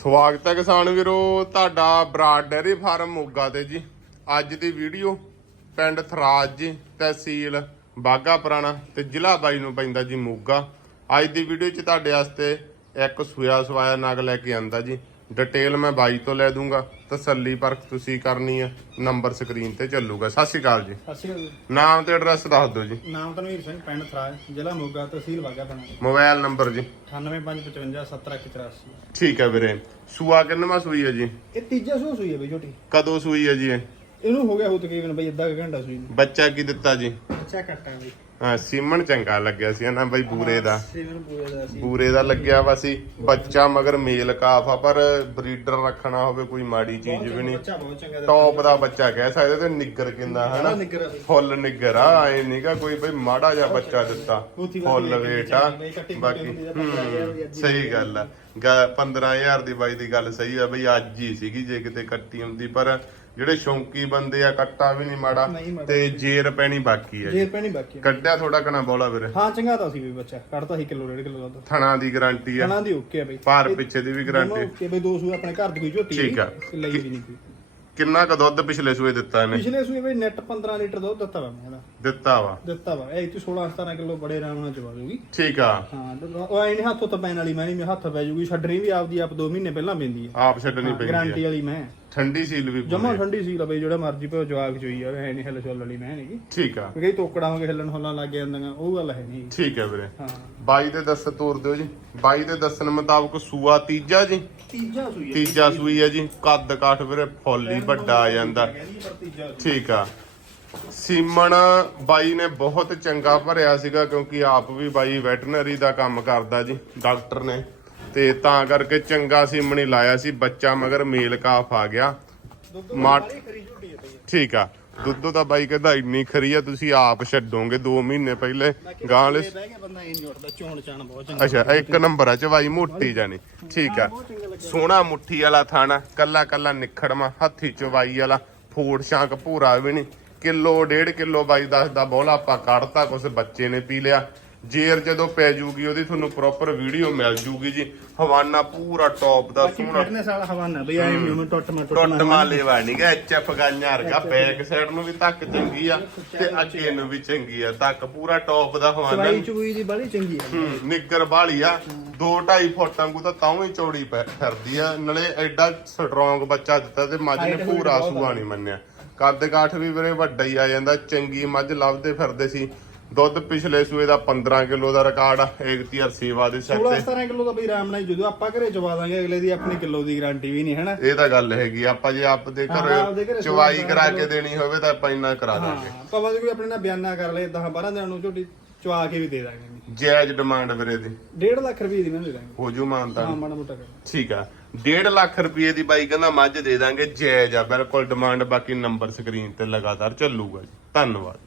ਸਵਾਗਤ ਹੈ ਕਿਸਾਨ ਵੀਰੋ, ਤੁਹਾਡਾ ਬਰਾਡ ਡੈਰੀ ਫਾਰਮ ਮੋਗਾ ਤੇ ਜੀ। ਅੱਜ ਦੀ ਵੀਡੀਓ ਪਿੰਡ ਥਰਾਜ ਜੀ, ਤਹਿਸੀਲ ਬਾਗਾ ਪੁਰਾਣਾ ਤੇ ਜ਼ਿਲ੍ਹਾ ਬਾਈ ਨੂੰ ਪੈਂਦਾ ਜੀ ਮੋਗਾ। ਅੱਜ ਦੀ ਵੀਡੀਓ 'ਚ ਤੁਹਾਡੇ ਵਾਸਤੇ ਇੱਕ ਸੂਆ ਸਵਾਇਆ ਨਗ ਲੈ ਕੇ ਆਂਦਾ ਜੀ। ਡਿਟੇਲ ਮੈਂ ਬਾਈ ਤੋਂ ਲੈ ਦੂੰਗਾ। ਤਸੱਲੀ ਪਰਖ ਤੁਸੀਂ ਕਰਨੀ ਹੈ ਨੰਬਰ ਸਕਰੀਨ ਤੇ ਚੱਲੂਗਾ। ਸਤਿ ਸ਼੍ਰੀ ਅਕਾਲ ਜੀ। ਸਤਿ ਸ਼੍ਰੀ ਅਕਾਲ ਜੀ। ਨਾਮ ਤੇ ਐਡਰੈਸ ਦੱਸ ਦਿਓ ਜੀ। ਨਾਮ ਤਨਵੀਰ ਸਿੰਘ ਪਿੰਡ ਥਰਾਜ ਜ਼ਿਲ੍ਹਾ ਮੋਗਾ ਤਹਿਸੀਲ ਵਾਗਾ ਬਣਾ ਮੋਬਾਈਲ ਨੰਬਰ ਜੀ। 98555 70184 ਠੀਕ ਹੈ ਵੀਰੇ। ਸੂਆ ਕਿੰਨਵਾਂ ਸੂਈ ਹੈ ਜੀ? ਇਹ ਤੀਜਾ ਸੂ ਸੂਈ ਹੈ ਬਈ ਛੋਟੀ। ਕਦੋਂ ਸੂਈ ਹੈ ਜੀ ਇਹ? ਇਹਨੂੰ ਹੋ ਗਿਆ ਹੋ ਤਕਰੀਬਨ ਬਈ ਅੱਧਾ ਕੁ ਘੰਟਾ ਸੂਈ ਨੂੰ। ਬੱਚਾ ਕੀ ਦਿੱਤਾ ਜੀ? ਅੱਛਾ ਕੱਟਾ ਬਈ। ਹਾਂ ਸੀਮਨ ਚੰਗਾ ਲੱਗਿਆ ਸੀ ਨਾ ਬਈ ਬੂਰੇ ਦਾ। ਸੀ। ਬੂਰੇ ਦਾ ਲੱਗਿਆ ਵਾ ਸੀ। ਬੱਚਾ ਮਗਰ ਮੇਲ ਕਾਫ ਆ ਪਰ ਬਰੀਡਰ ਰੱਖਣਾ ਹੋਵੇ ਕੋਈ ਮਾੜੀ ਚੀਜ਼ ਵੀ ਨਹੀਂ। ਟੌਪ ਦਾ ਬੱਚਾ ਕਹਿ ਸਕਦੇ ਤੇ ਨਿੱਗਰ ਕਿੰਦਾ ਹਨਾ। ਫੁੱਲ ਨਿੱਗਰ ਆ ਐ ਨਹੀਂਗਾ ਕੋਈ ਬਈ ਮਾੜਾ ਜਿਹਾ ਬੱਚਾ ਦਿੱਤਾ। ਫੁੱਲ ਵੇਟ ਆ। ਬਾਕੀ ਹੁੰਦੀ ਆ, ਹੂੰ, 15,000 ਦੀ ਅੱਜ ਹੀ ਸਹੀ ਗੱਲ ਆ। 15000 ਦੀ ਬਾਈ ਦੀ ਗੱਲ ਸਹੀ ਆ ਬਈ ਅੱਜ ਹੀ ਸੀਗੀ ਜੇ ਕਿਤੇ ਕੱਟੀ ਹੁੰਦੀ ਪਰ ਜਿਹੜੇ ਸ਼ੌਂਕੀ ਬੰਦੇ ਆ ਕੱਟਾ ਵੀ ਨਹੀਂ ਮਾੜਾ ਨਹੀਂ ਮਾੜਾ। ਤੇ ਜੇਰ ਪੈਣੀ ਬਾਕੀ ਆ ਜੀ। ਪੈਣੀ ਬਾਕੀ ਆ। ਕੱਢਿਆ ਥੋੜਾ ਕਣਾ ਬੋਲਾ ਵੀਰੇ। ਹਾਂ ਚੰਗਾ ਤਾਂ ਸੀ ਬਈ ਬੱਚਾ ਕੱਢਤਾ ਸੀ ਕਿਲੋ ਡੇਢ ਕਿਲੋ ਦਾ ਥਣਾ ਦੀ ਗਾਰੰਟੀ ਆ। ਖਾਣਾ ਦੀ ਓਕੇ ਆ ਬਈ। ਭਾਰ ਪਿੱਛੇ ਦੀ ਵੀ ਗਾਰੰਟੀ। ਓਕੇ ਬਈ ਦੋ ਸੂ ਆਪਣੇ ਘਰ ਦੀ ਕੋਈ ਝੋਟੀ ਠੀਕ ਆ। ਲਈ ਵੀ ਨਹੀਂ ਕੋਈ। ਕਿੰਨਾ ਕ ਦੁੱਧ ਪਿਛਲੇ ਸੂਏ ਦਿੱਤਾ ਇਹਨੇ? ਪਿਛਲੇ ਸੂਏ ਬਈ ਨੈਟ 15 ਲੀਟਰ ਦੁੱਧ ਦਿੱਤਾ ਵਾ ਮੈਂ ਇਹਦਾ। ਦਿੱਤਾ ਵਾ? ਦਿੱਤਾ ਵਾ। ਇਹ ਚ 16 17 ਕਿਲੋ ਬੜੇ ਆਰਾਮ ਨਾਲ ਚਵਾ ਜੂਗੀ ਠੀਕ ਆ। ਹਾਂ ਤੇ ਉਹ ਐ ਨਹੀਂ ਹੱਥੋਂ ਤਾਂ ਪੈਣ ਵਾਲੀ ਮੈਂ ਨਹੀਂ ਮੇਰੇ ਹੱਥ ਪੈ ਜੂਗੀ ਛੱਡਣੀ ਵੀ ਆਪਦੀ ਆਪ 2 ਮਹੀਨੇ ਪਹਿਲਾਂ ਪੈਂਦੀ ਹੈ ਆਪ ਛੱਡਣੀ ਪੈਂਦੀ ਗਾਰੰਟੀ ਆ ਵਾਲੀ ਮੈਂ। ਠੰਡੀ ਸੀਲ ਵੀ ਜਮਾ। ਠੰਡੀ ਸੀ ਬਈ ਜਿਹੜਾ ਮਰਜ਼ੀ ਪਿਓ ਜਵਾਕ ਚੋਈ ਆ ਐ ਨਹੀਂ ਹਿੱਲ ਛੁੱਲ ਵਾਲੀ ਮੈਂ ਨਹੀਂ ਠੀਕ ਆ। ਕਈ ਤੋਕੜਾਂ ਹੋ ਕੇ ਹਿੱਲਣ ਹੁੱਲਣ ਲੱਗ ਜਾਂਦੀਆਂ ਉਹ ਗੱਲ ਹੈ ਨਹੀਂ ਠੀਕ ਹੈ ਵੀਰੇ। ਹਾਂ। ਬਾਈ ਦੇ ਦੱਸ ਤੋਰ ਦਿਓ ਜੀ। ਬਾਈ ਦੇ ਦੱਸਣ ਮੁਤਾਬਕ ਸੂਆ ਤੀਜਾ ਜੀ। ਤੀਜਾ ਸੂਈ ਤੀਜਾ ਸੂਈ ਹੈ ਜੀ। ਕੱਦ ਕਾਠ ਵੀਰੇ ਫੁੱਲ ਵੱਡਾ ਆ ਜਾਂਦਾ। ਠੀਕ ਆ। ਸੀਮਨ ਬਾਈ ਨੇ ਬਹੁਤ ਚੰਗਾ ਭਰਿਆ ਸੀਗਾ ਕਿਉਂਕਿ ਆਪ ਵੀ ਬਾਈ ਵੈਟਰਨਰੀ ਦਾ ਕੰਮ ਕਰਦਾ ਜੀ ਡਾਕਟਰ ਨੇ। ਤੇ ਤਾਂ ਕਰਕੇ ਚੰਗਾ ਸੀਮਨ ਹੀ ਲਾਇਆ ਸੀ ਬੱਚਾ ਮਗਰ ਮੇਲ ਕਾਫ ਆ ਗਿਆ। ਮਾਟ- ਠੀਕ ਆ ਦੁੱਧ ਤਾਂ ਬਾਈ ਕਹਿੰਦਾ ਇੰਨੀ ਖਰੀ ਆ ਤੁਸੀਂ ਆਪ ਛੱਡੋਗੇ 2 ਮਹੀਨੇ ਪਹਿਲੇ ਗਾਂ ਚੰਗਾ ਅੱਛਾ ਇੱਕ ਨੰਬਰ ਆ ਚਵਾਈ ਮੋਟੀ ਜਾਣੀ। ਠੀਕ ਆ ਸੋਹਣਾ ਮੁੱਠੀ ਵਾਲਾ ਥਾਣਾ ਕੱਲਾ ਕੱਲਾ ਨਿਖੜਮਾ ਹੱਥੀ ਚਵਾਈ ਵਾਲਾ ਫੋੜ ਸ਼ਾਂਕ ਭੂਰਾ ਵੀ ਨਹੀਂ। ਕਿਲੋ ਡੇਢ ਕਿਲੋ ਬਾਈ ਦੱਸਦਾ ਬੋਲਾ ਆਪਾਂ ਕੱਢਤਾ ਕੁਛ ਬੱਚੇ ਨੇ ਪੀ ਲਿਆ। ਜੇਰ ਜਦੋਂ ਪੈ ਜੂਗੀ ਉਹਦੀ ਤੁਹਾਨੂੰ ਪ੍ਰੋਪਰ ਵੀਡੀਓ ਮਿਲ ਜੂਗੀ ਜੀ। ਹਵਾਨਾ ਪੂਰਾ ਟੌਪ ਦਾ ਬਾਕੀ ਸੋਹਣਾ। ਫਿਟਨੈਸ ਵਾਲਾ ਹਵਾਨਾ ਬਈ ਐ ਨਹੀਂ ਟੁੱਟ ਮਾ ਟੁੱਟ ਮਾਲੇ ਵਾਣੀ ਗਾ ਐਚਐਫ ਗਾਂਆਂ ਵਰਗਾ ਬੈਕ ਸਾਈਡ ਨੂੰ ਵੀ ਧੱਕ ਚੰਗੀ ਆ ਤੇ ਅੱਗੇ ਨੂੰ ਵੀ ਚੰਗੀ ਆ। ਧੱਕ ਪੂਰਾ ਟੌਪ ਦਾ ਹਵਾਨਾ। ਸਵਾਈ ਚੁਈ ਦੀ ਬੜੀ ਚੰਗੀ ਹੈ ਹੂੰ ਨਿੱਗਰ ਵਾਲੀ ਆ। 2.5 ਫੁੱਟ ਵਾਂਗੂ ਤਾਂ ਤਾਂ ਵੀ ਚੌੜੀ ਪੈ- ਫਿਰਦੀ ਆ। ਨਾਲੇ ਐਡਾ ਸਟਰੋਂਗ ਬੱਚਾ ਦਿੱਤਾ ਤੇ ਮੱਝ ਨੇ ਪੂਰਾ ਸੂਆ ਨਹੀਂ ਮੰਨਿਆ। ਕੱਦ ਕਾਠ ਵੀ ਵੀਰੇ ਵੱਡਾ ਹੀ ਆ ਜਾਂਦਾ। ਚੰਗੀ ਮੱਝ ਲੱਭਦੇ ਫਿਰਦੇ ਸੀ। ਦੁੱਧ ਪਿਛਲੇ ਸੂਏ ਦਾ 15 ਕਿਲੋ ਦਾ ਰਿਕਾਰਡ ਆ। ਏਕਤੀਰ ਸੇਵਾ ਦੇ ਸਿਰ 16 ਤੇ। 17 ਕਿਲੋ ਦਾ ਬਈ ਆਰਾਮ ਨਾਲ ਜਦੋਂ ਆਪਾਂ ਘਰੇ ਚਵਾ ਦਾਂਗੇ ਅਗਲੇ ਦੀ ਆਪਣੀ ਕਿਲੋ ਦੀ ਗਾਰੰਟੀ ਵੀ ਨਹੀਂ ਹੈ ਨਾ ਇਹ ਤਾਂ ਗੱਲ ਹੈਗੀ ਆਪਾਂ ਜੇ ਹਾਂ, ਆਪਦੇ ਘਰ ਚਵਾਈ ਕਰਾ। ਕੇ ਦੇਣੀ ਹੋਵੇ ਤਾਂ ਆਪਾਂ ਇੰਨਾ ਕਰਾ ਦਾਂਗੇ। ਹਾਂ ਪਵਾ ਕੋਈ ਆਪਣੇ ਨਾਲ ਬਿਆਨਾ ਕਰ ਲਏ 10 12 ਦਿਨਾਂ ਨੂੰ ਝੋਟੀ ਚਵਾ ਕੇ ਵੀ ਦੇ ਦਾਂਗੇ। ਜਾਇਜ਼ ਡਿਮਾਂਡ ਵੀਰੇ ਦੀ। 1.5 ਲੱਖ ਰੁਪਏ ਦੀ ਮੈਂ ਦੇ ਦਾਂਗੇ। ਹੋ ਜੂ ਮਾਨਤਾ ਹਾਂ ਮਾੜਾ ਮੋਟਾ ਕਰ। ਠੀਕ ਆ। 1.5 ਲੱਖ ਰੁਪਏ ਦੀ ਬਾਈ ਕਹਿੰਦਾ ਮੱਝ ਦੇ ਦਾਂਗੇ ਜਾਇਜ਼ ਆ ਬਿਲਕੁਲ ਡਿਮਾਂਡ ਬਾਕੀ ਨੰਬਰ ਸਕਰੀਨ ਤੇ ਲਗਾਤਾਰ ਚੱਲੂਗਾ ਜੀ। ਧੰਨਵਾਦ।